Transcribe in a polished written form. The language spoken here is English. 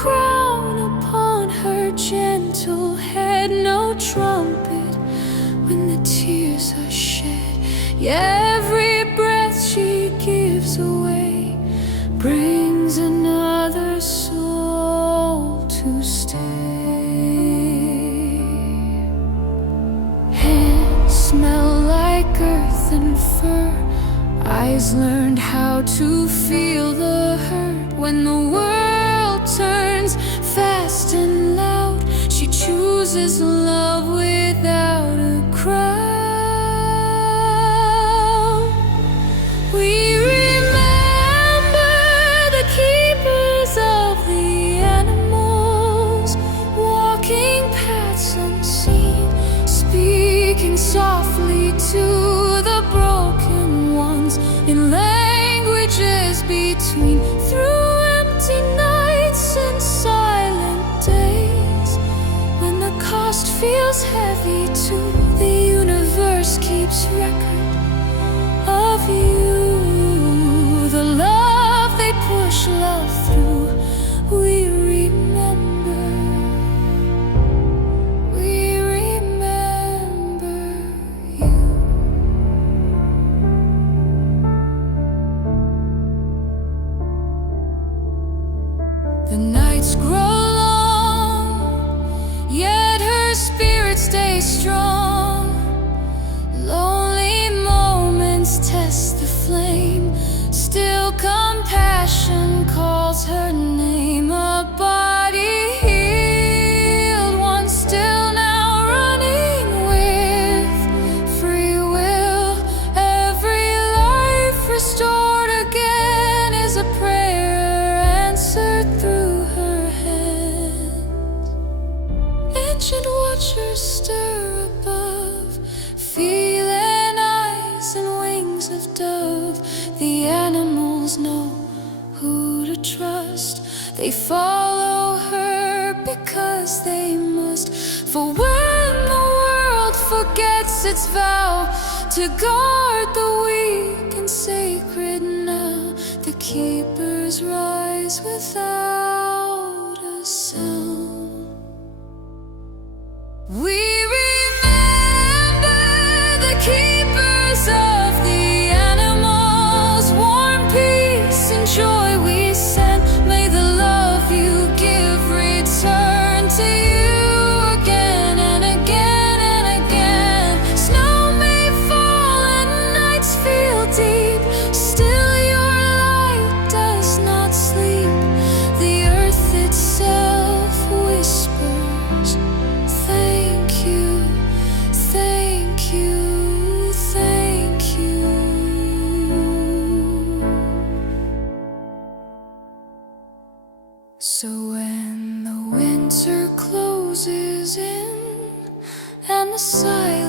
crown upon her gentle head, no trumpet when the tears are shed. Yeah, every breath she gives away brings another soul to stay. Hands smell like earth and fur, eyes learned how to feel the hurt. When the world turns fast and loud, she chooses love without a crowd. We remember the keepers of the animals, walking paths unseen, speaking softly to the broken ones in languages between. Through empty nights and silent days, when the cost feels heavy too, the universe keeps record of you. The love they push love through, we remember. We remember you. The nights grow long, yet her spirit stays strong. Lonely moments test the flame, still compassion calls her name. A body healed, one still now running with free will. Every life restored again is a prayer answered through her hands. Ancient watchers stir above, feeling eyes and wings of dove. The animals know who to trust, they follow her because they must. For when the world forgets its vow to guard the weak and sacred now, the keepers rise without a sound. We remember the keepers of the animals, warm peace and joy we send. May the love you give return to you again and again and again. Snow may fall and nights feel deep, still your light does not sleep. The earth itself whispers, thank you, thank you, thank you. So when the winter closes in and the silence